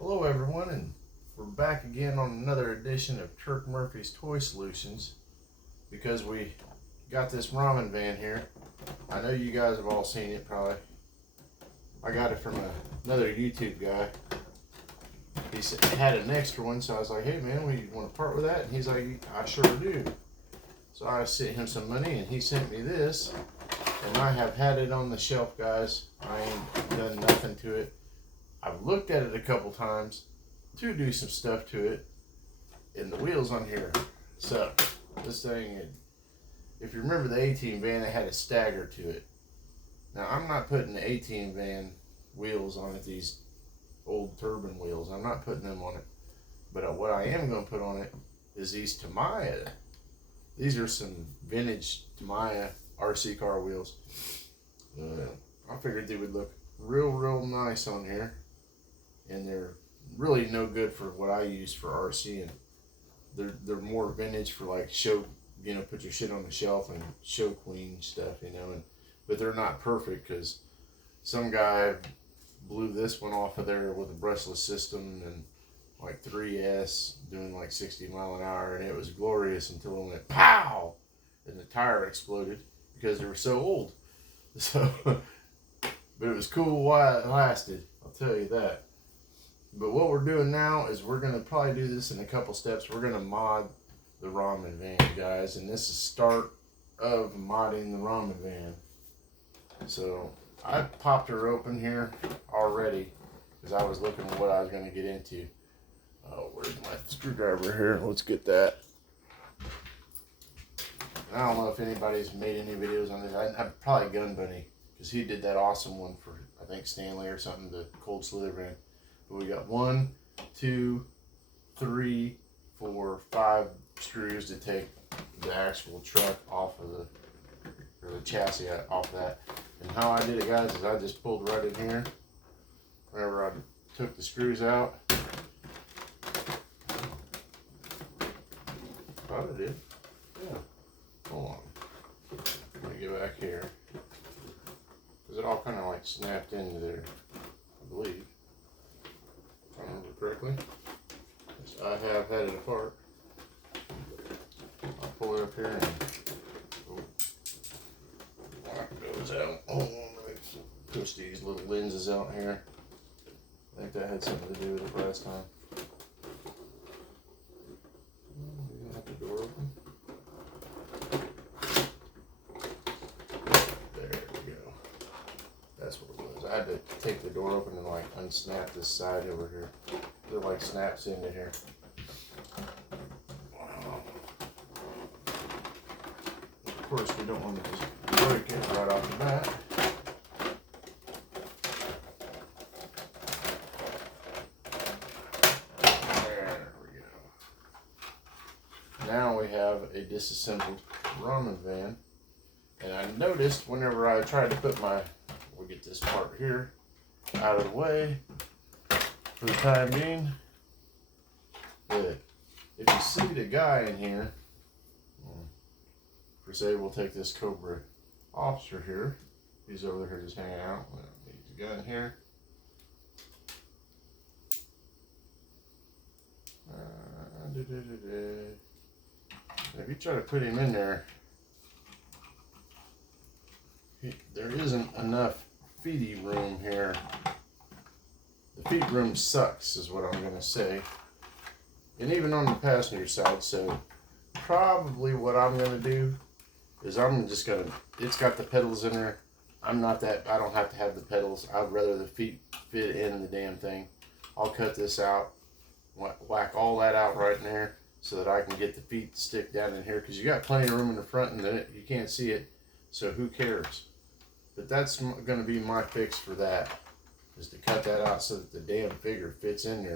Hello everyone, and we're back again on another edition of Turk Murphy's Toy Solutions because we got this ramen van here. I know you guys have all seen it probably. I got it from another YouTube guy. He had an extra one, so I was like, hey man, we want to part with that? And he's like, I sure do. So I sent him some money and he sent me this, and I have had it on the shelf, guys. I ain't done nothing to it. I've looked at it a couple times to do some stuff to it, and the wheels on here suck. This thing, if you remember the 18 van, it had a stagger to it. Now, I'm not putting the 18 van wheels on it, these old turbine wheels. I'm not putting them on it. But what I am going to put on it is these Tamiya. These are some vintage Tamiya RC car wheels. I figured they would look real nice on here. And they're really no good for what I use for RCing. They're more vintage for like show, put your shit on the shelf and show queen stuff, but they're not perfect because some guy blew this one off of there with a brushless system and like 3S doing like 60 mile an hour, and it was glorious until it went pow and the tire exploded because they were so old. So, but it was cool while it lasted, I'll tell you that. But what we're doing now is we're going to probably do this in a couple steps. We're going to mod the ramen van, guys. And this is start of modding the ramen van. So I popped her open here already because I was looking at what I was going to get into. Oh, where's my screwdriver here? Let's get that. And I don't know if anybody's made any videos on this. I'm probably Gun Bunny because he did that awesome one for, I think, Stanley or something, the cold slither van. But we got 1, 2, 3, 4, 5 screws to take the actual truck off of the chassis off that. And how I did it, guys, is I just pulled right in here. Whenever I took the screws out, thought I did. Yeah. Hold on. Let me get back here. Because it all kind of like snapped into there, I believe. If I remember correctly. Yes, I have had it apart. I'll pull it up here and that goes out. Hold on, let me push these little lenses out here. I think that had something to do with it last time. You gonna have the door open? There we go. That's what it was. I had to take the door open and like unsnap this side over here. It like snaps into here. Wow. Of course, we don't want to just break it right off the bat. There we go. Now we have a disassembled ramen van. And I noticed whenever I tried to put we'll get this part here out of the way for the time being, that if you see the guy in here, per se, we'll take this Cobra officer here. He's over here just hanging out. Need the gun here. If you try to put him in there, there isn't enough feety room here. The feet room sucks is what I'm going to say. And even on the passenger side, so probably what I'm going to do is I'm just going to, it's got the pedals in there. I don't have to have the pedals. I'd rather the feet fit in the damn thing. I'll cut this out, whack all that out right in there so that I can get the feet to stick down in here, because you got plenty of room in the front and then you can't see it, so who cares? But that's going to be my fix for that, is to cut that out so that the damn figure fits in there,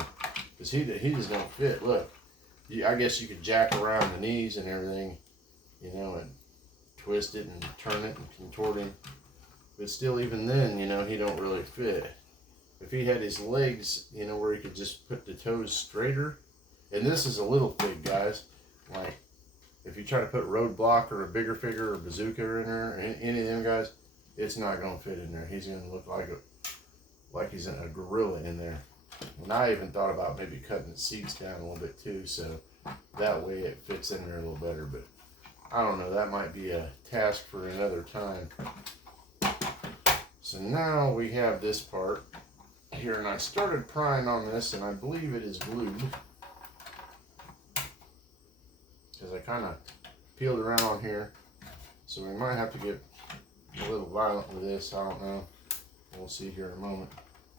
because he just don't fit. Look, I guess you could jack around the knees and everything, and twist it and turn it and contort him, but still, even then, he don't really fit. If he had his legs, where he could just put the toes straighter, and this is a little fig, guys, like if you try to put Roadblock or a bigger figure or Bazooka in there, or any of them guys, it's not going to fit in there. He's going to look like he's a gorilla in there. And I even thought about maybe cutting the seats down a little bit too, so that way it fits in there a little better. But I don't know, that might be a task for another time. So now we have this part here, and I started prying on this, and I believe it is glued, because I kind of peeled around on here. So we might have to get a little violent with this. I don't know. We'll see here in a moment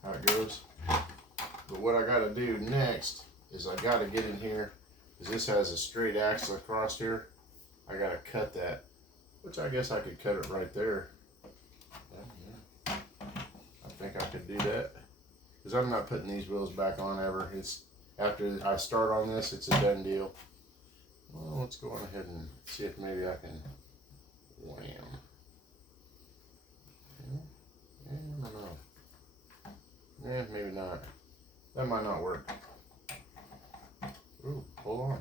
how it goes. But what I got to do next is I got to get in here, because this has a straight axle across here. I got to cut that, which I guess I could cut it right there. Yeah. I think I could do that, because I'm not putting these wheels back on ever. It's after I start on this, it's a done deal. Well, let's go on ahead and see if maybe I can wham. Yeah, I don't know. Yeah, maybe not. That might not work. Ooh, hold on.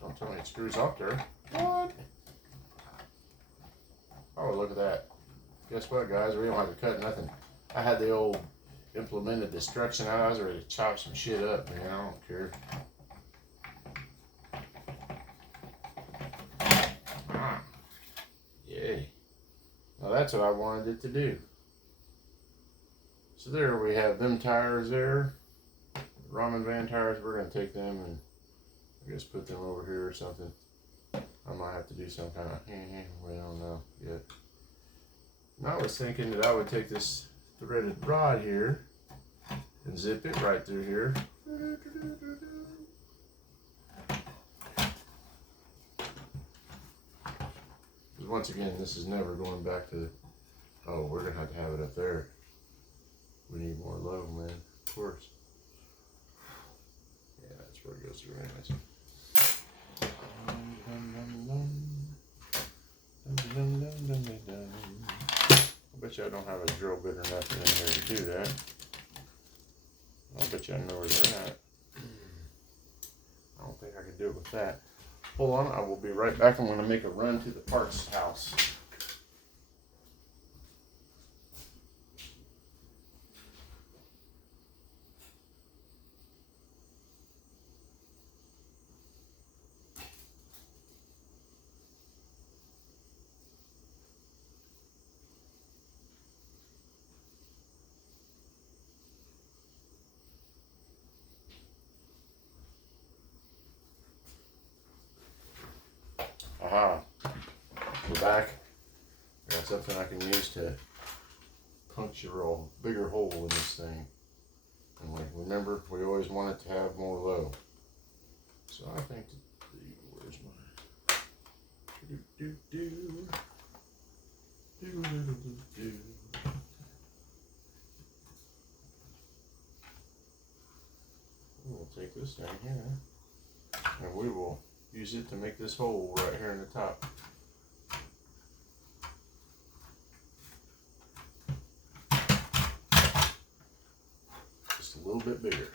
Don't tell me it screws up there. What? Oh, look at that. Guess what, guys? We don't have to cut nothing. I had the old implemented destruction out. I was ready to chop some shit up, man. I don't care. Yay. Now that's what I wanted it to do. So there we have them tires there. Ramen van tires. We're going to take them and I guess put them over here or something. I might have to do some kind of, we don't know yet. And I was thinking that I would take this threaded rod here and zip it right through here. Because once again, this is never going back to the, oh, we're going to have it up there. We need more low, man, of course. Yeah, that's where it goes through anyways. I bet you I don't have a drill bit or nothing in here to do that. I bet you I know where they're at. I don't think I can do it with that. Hold on, I will be right back. I'm going to make a run to the parts house. Aha, we're back. I got something I can use to puncture a bigger hole in this thing. And like, remember, we always want it to have more low. So I think, where's my, we'll take this down here and we will use it to make this hole right here in the top. Just a little bit bigger.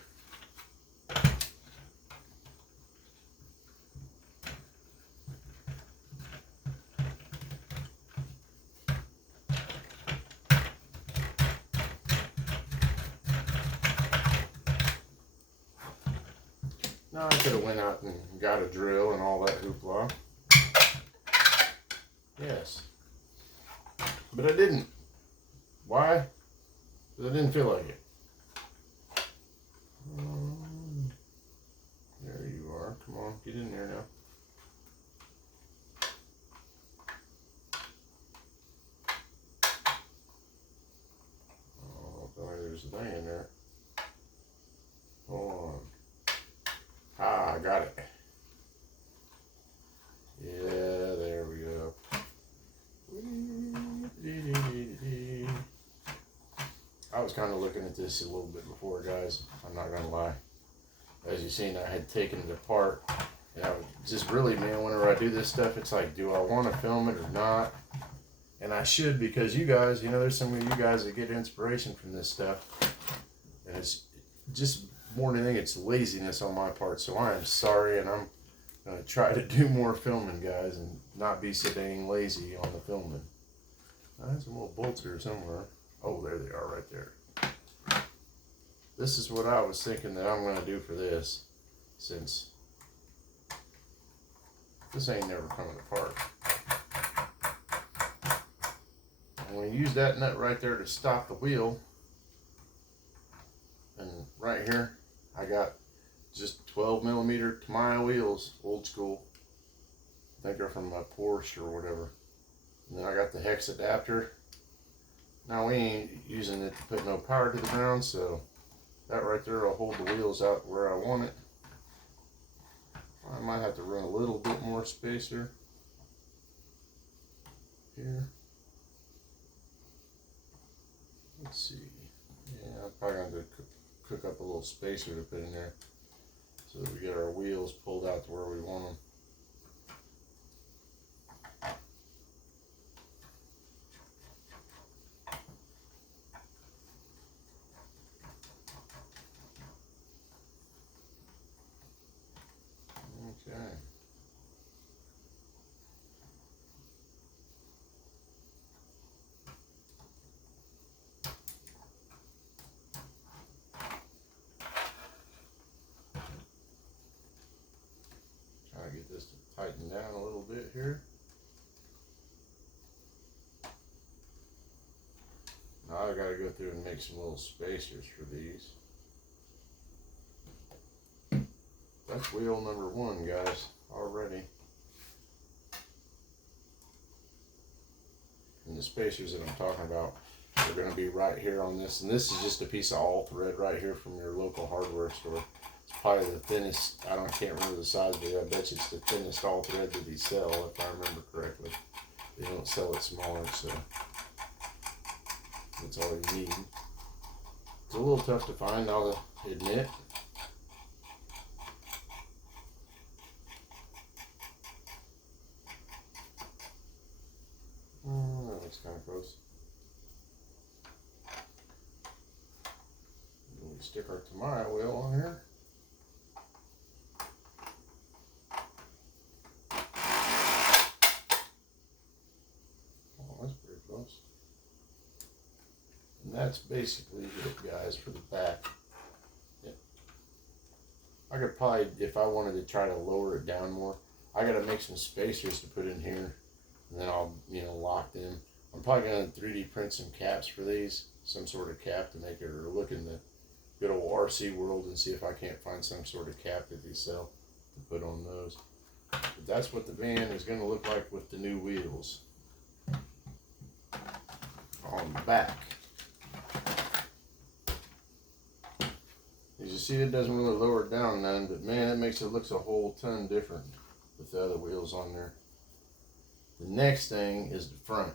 Now I could have went out and got a drill and all that hoopla. Yes. But I didn't. Why? Because I didn't feel like it. There you are. Come on, get in there now. Oh, there's a thing in there. Hold on. Ah, I got it. Yeah, there we go. I was kind of looking at this a little bit before, guys. I'm not going to lie. As you've seen, I had taken it apart. And I was just really, man, whenever I do this stuff, it's like, do I want to film it or not? And I should, because you guys, you know, there's some of you guys that get inspiration from this stuff. And it's just more than anything, it's laziness on my part. So I am sorry, and I'm going to try to do more filming, guys, and not be so dang lazy on the filming. I have some little bolts here somewhere. Oh, there they are right there. this is what I was thinking that I'm going to do for this, since this ain't never coming apart. I'm going to use that nut right there to stop the wheel. And right here, I got just 12 millimeter Tamiya wheels, old school. I think they're from a Porsche or whatever. And then I got the hex adapter. Now we ain't using it to put no power to the ground, so that right there will hold the wheels out where I want it. I might have to run a little bit more spacer here. Let's see. Yeah, I'm probably going to cook up a little spacer to put in there so that we get our wheels pulled out to where we want them. Okay. Try to get this to tighten down a little bit here. Now I gotta go through and make some little spacers for these. That's wheel number 1, guys, already. And the spacers that I'm talking about are going to be right here on this. And this is just a piece of all thread right here from your local hardware store. It's probably the thinnest, can't remember the size, but I bet you it's the thinnest all thread that they sell, if I remember correctly. They don't sell it smaller, so that's all you need. It's a little tough to find, I'll admit. That's kind of close. And we stick our Tamiya wheel on here. Oh, that's pretty close. And that's basically it, guys, for the back. Yep. I could probably, if I wanted to try to lower it down more, I got to make some spacers to put in here. And then I'll, lock them. I'm probably going to 3D print some caps for these. Some sort of cap to make it, or look in the good old RC world and see if I can't find some sort of cap that they sell to put on those. But that's what the van is going to look like with the new wheels on the back. As you see, it doesn't really lower it down none, but man, it makes it look a whole ton different with the other wheels on there. The next thing is the front.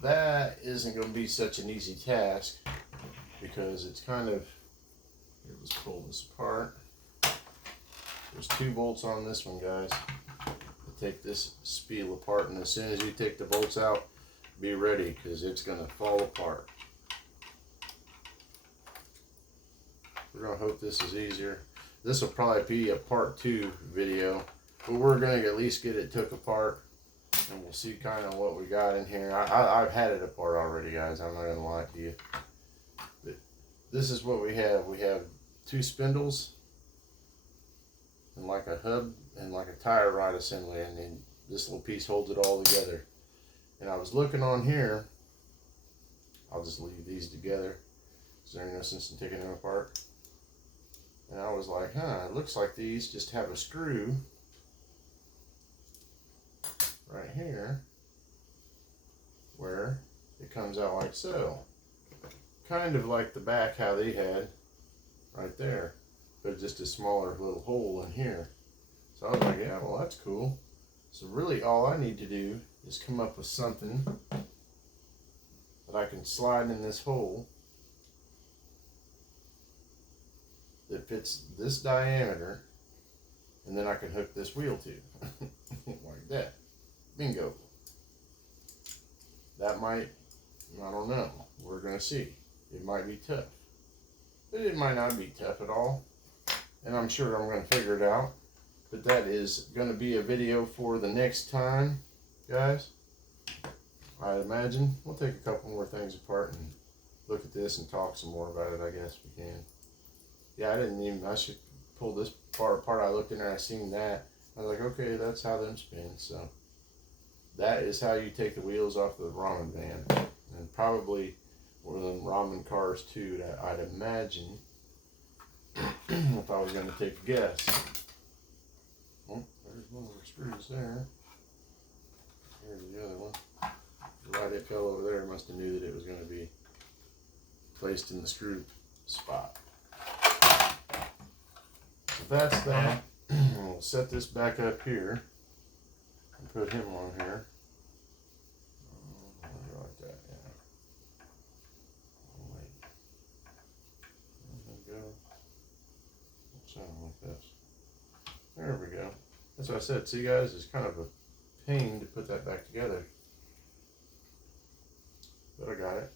That isn't going to be such an easy task because it's kind of, here, let's pull this apart. There's 2 bolts on this one, guys. We'll take this spiel apart, and as soon as you take the bolts out, be ready because it's going to fall apart. We're going to hope this is easier. This will probably be a part 2 video, but we're going to at least get it took apart. And we'll see kind of what we got in here. I've had it apart already, guys. I'm not going to lie to you. But this is what we have. We have 2 spindles and like a hub and like a tire rod assembly. And then this little piece holds it all together. And I was looking on here. I'll just leave these together because there ain't no sense in taking them apart. And I was like, it looks like these just have a screw right here where it comes out like so, kind of like the back how they had right there, but just a smaller little hole in here. So I was like, yeah, well, that's cool. So really all I need to do is come up with something that I can slide in this hole that fits this diameter, and then I can hook this wheel to like that. Bingo. That might, I don't know. We're going to see. It might be tough. But it might not be tough at all. And I'm sure I'm going to figure it out. But that is going to be a video for the next time, guys. I imagine we'll take a couple more things apart and look at this and talk some more about it. I guess we can. Yeah, I should pull this part apart. I looked in there, I seen that. I was like, okay, that's how them spin. So that is how you take the wheels off the ramen van. And probably one of them ramen cars too, that I'd imagine, if I was going to take a guess. Oh, there's one of the screws there. Here's the other one. Right, it fell over there. Must have knew that it was going to be placed in the screw spot. So that's that. We'll set this back up here and put him on here. Like that, yeah. Oh, wait. There we go. Something like this. There we go. That's what I said. See, guys, it's kind of a pain to put that back together. But I got it.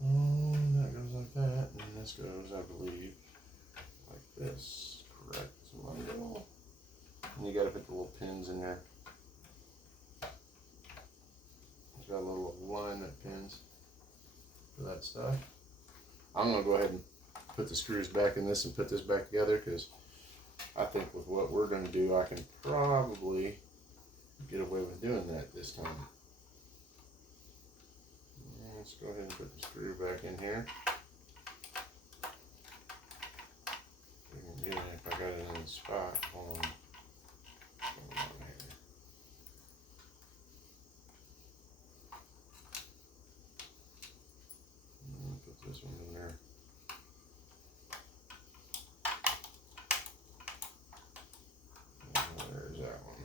That goes like that, and this goes, I believe, like this. Correct. And you got to put the little pins in there. It's got a little alignment pins for that stuff. I'm gonna go ahead and put the screws back in this and put this back together, because I think with what we're gonna do, I can probably get away with doing that this time. Let's go ahead and put the screw back in here. We can get it if I got it in the spot. Hold on. Put this one in there. There's that one.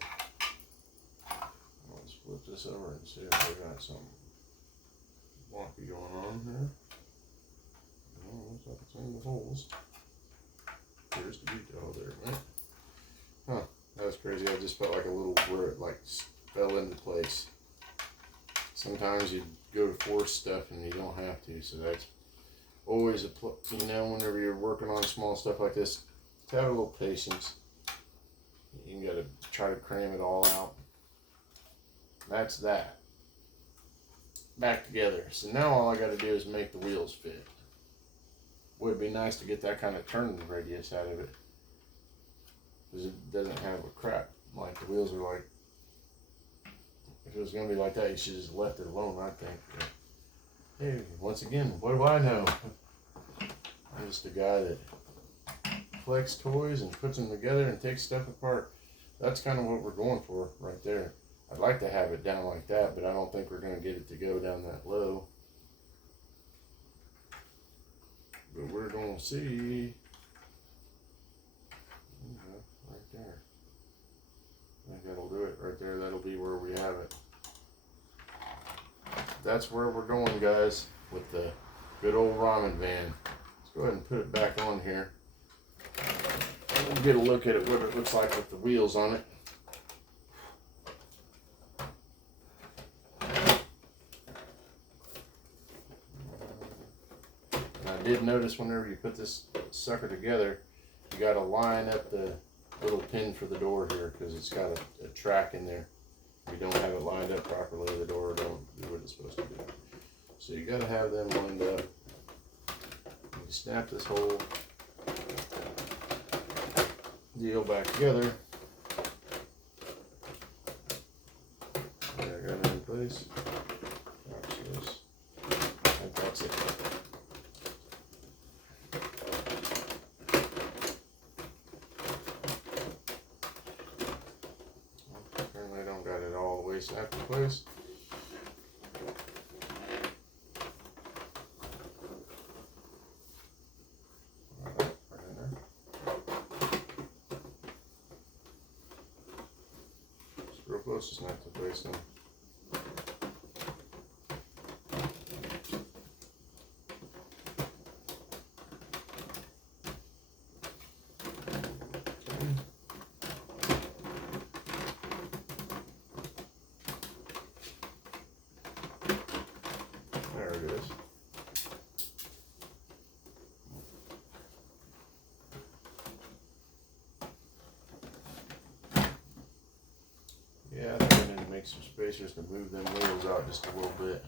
Let's flip this over and see if we got something wonky going on here. No, looks like it's in the holes. Appears to be, oh, there it went. Huh, that was crazy. I just felt like a little where it like fell into place. Sometimes you go to force stuff and you don't have to, so that's always a whenever you're working on small stuff like this, to have a little patience. You gotta try to cram it all out. That's that. Back together. So now all I gotta do is make the wheels fit. Would be nice to get that kind of turning radius out of it, because it doesn't have a crap. Like the wheels are like, if it was gonna be like that, you should just left it alone, I think. But, hey, once again, what do I know? I'm just a guy that collects toys and puts them together and takes stuff apart. That's kind of what we're going for right there. I'd like to have it down like that, but I don't think we're going to get it to go down that low. But we're going to see. Right there. I think that'll do it right there. That'll be where we have it. That's where we're going, guys, with the good old ramen van. Let's go ahead and put it back on here. We'll get a look at it, what it looks like with the wheels on it. And I did notice whenever you put this sucker together, you got to line up the little pin for the door here, because it's got a track in there. If you don't have it lined up properly, the door don't do what it's supposed to do. So you got to have them lined up. You snap this whole deal back together. There, I got it in place. Actually, I think that's it. Apparently, I don't got it all the way snapped in place. Real close to snap the place now. There it is. Yeah, I think I need to make some space just to move them wheels out just a little bit.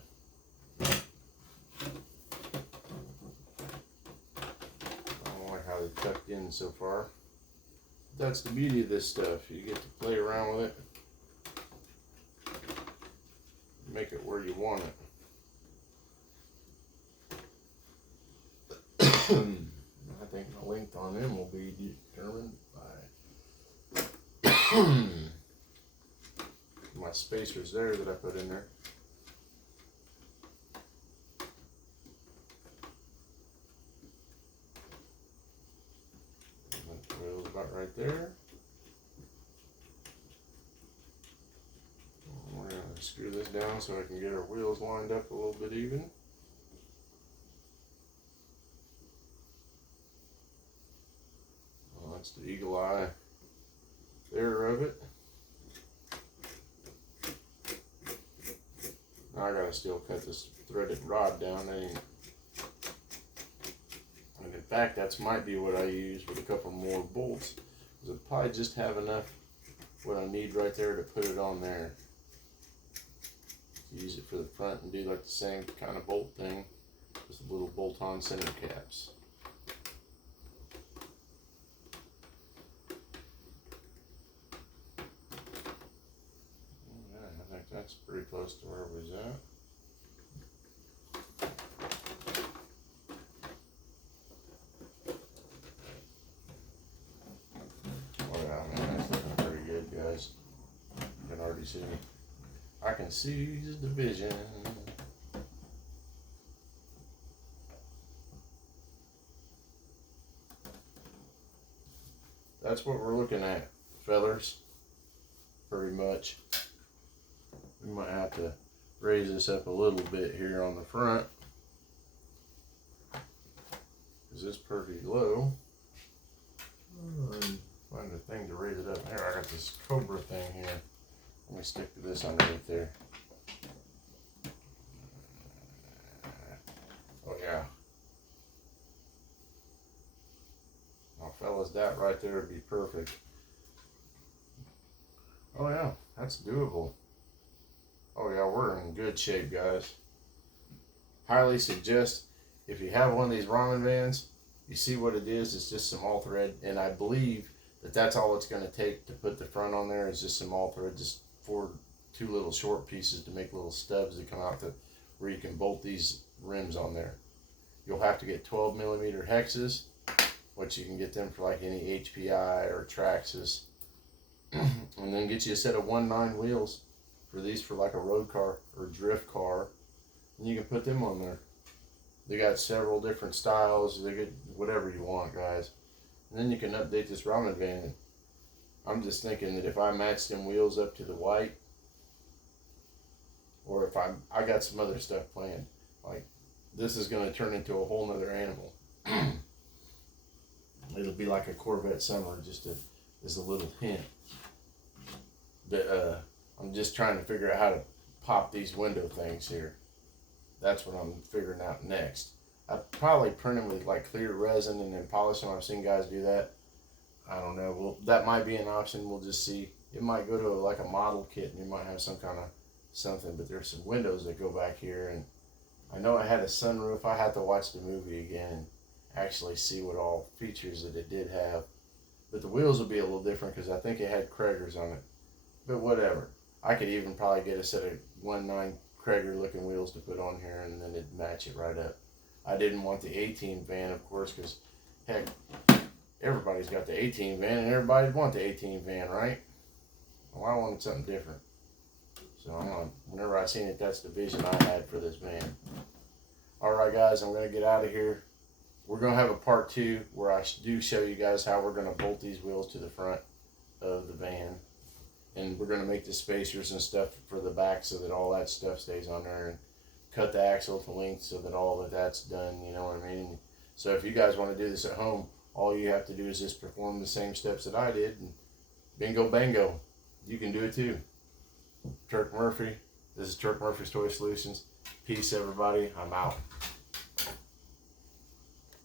locked in so far. That's the beauty of this stuff. You get to play around with it. Make it where you want it. I think the length on them will be determined by my spacers there that I put in there. The wheel's about right there. We're going to screw this down so I can get our wheels lined up a little bit even. Well, that's the eagle eye there of it. Now I gotta still cut this threaded rod down. And in fact, that might be what I use with a couple more bolts. Because I'll probably just have enough what I need right there to put it on there. Use it for the front and do like the same kind of bolt thing. Just little bolt-on center caps. Yeah, I think that's pretty close to where we was at. Oh yeah, man, that's looking pretty good, guys. You can already see me. I can seize the vision. That's what we're looking at, fellers. Pretty much. We might have to raise this up a little bit here on the front, because it's pretty low. Find a thing to raise it up. Here, I got this Cobra thing here. Let me stick to this underneath there. Oh yeah. Now fellas, that right there would be perfect. Oh yeah, that's doable. Oh yeah, we're in good shape, guys. Highly suggest, if you have one of these ramen vans, you see what it is, it's just some all thread, and I believe that that's all it's going to take to put the front on there is just some all thread, just for two little short pieces to make little stubs that come out where you can bolt these rims on there. You'll have to get 12mm hexes, which you can get them for like any HPI or Traxxas, and then get you a set of 1/9 wheels for these for like a road car or drift car, and you can put them on there. They got several different styles. They get whatever you want, guys. And then you can update this ramen van. I'm just thinking that if I match them wheels up to the white, or if I got some other stuff planned, like this is going to turn into a whole nother animal. It'll be like a Corvette Summer, just as a little hint. But I'm just trying to figure out how to pop these window things here. That's what I'm figuring out next. I'd probably print them with like clear resin and then polish them. I've seen guys do that. I don't know. Well, that might be an option. We'll just see. It might go to like a model kit and you might have some kind of something. But there's some windows that go back here. And I know I had a sunroof. I had to watch the movie again and actually see what all features that it did have. But the wheels will be a little different because I think it had Krager's on it. But whatever. I could even probably get a set of 1/9 Krager looking wheels to put on here and then it'd match it right up. I didn't want the 18 van, of course, because heck, everybody's got the 18 van and everybody'd want the 18 van, right? Well, I wanted something different. So I'm gonna, whenever I seen it, that's the vision I had for this van. Alright guys, I'm gonna get out of here. We're gonna have a part 2 where I do show you guys how we're gonna bolt these wheels to the front of the van. And we're gonna make the spacers and stuff for the back so that all that stuff stays on there, and cut the axle to length so that all of that's done, you know what I mean? So if you guys want to do this at home, all you have to do is just perform the same steps that I did, and bingo bango, you can do it too. Turk Murphy, this is Turk Murphy's Toy Solutions. Peace everybody, I'm out.